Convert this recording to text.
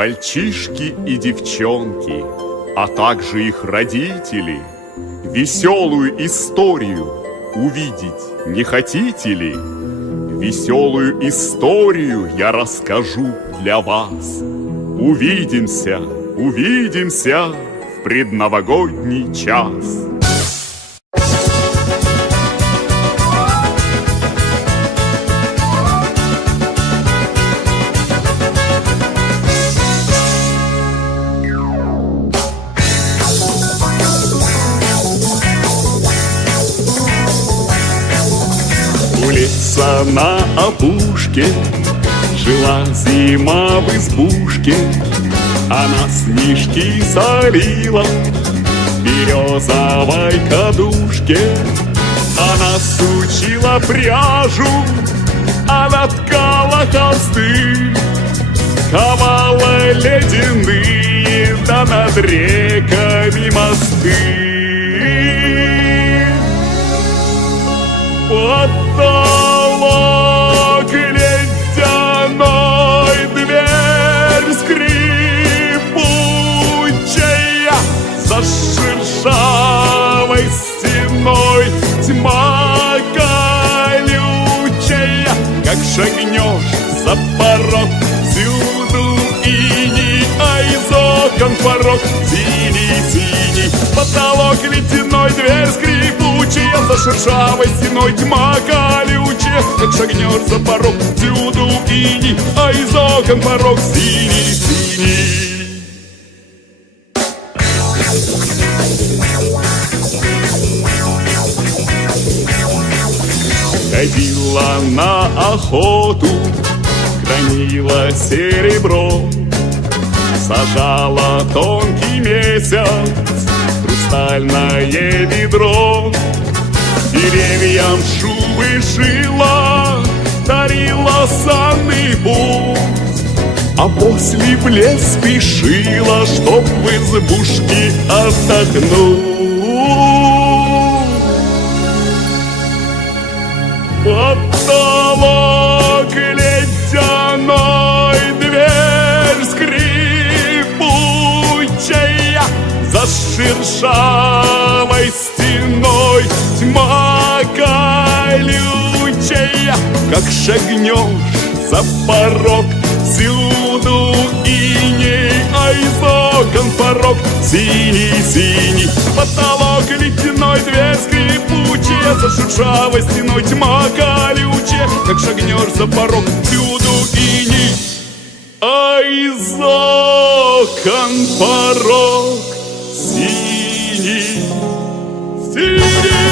Мальчишки и девчонки, а также их родители, веселую историю увидеть не хотите ли? Веселую историю я расскажу для вас. Увидимся, увидимся в предновогодний час. У леса на опушке жила зима в избушке. Она снежки солила в березовой кадушке. Она сучила пряжу, она ткала холсты, ковала ледяные, да над реками мосты. Потолок ледяной, дверь скрипучая, за шершавой стеной тьма колючая. Как шагнешь за порог, всюду иней, а из окон порог синий-синий. Потолок ледяной, дверь скрипучая, за шершавой стеной тьма колючая. Как шагнешь за порог, всюду иней, а из окон порог синий-синий. Ходила на охоту, хранила серебро, сажала тонкий месяц в хрустальное ведро. Деревьям шубы шила, дарила санный путь, а после в лес спешила, чтоб в избушке отдохнуть. Потолок ледяной, дверь скрипучая, за шершавой стеной тьма колючая. Как шагнешь за порог, всюду иней, а из окон порог синий-синий. Потолок ледяной, дверь скрипучая, за шершавой стеной тьма колючая. Как шагнешь за порог, всюду иней, а из окон порог синий-синий.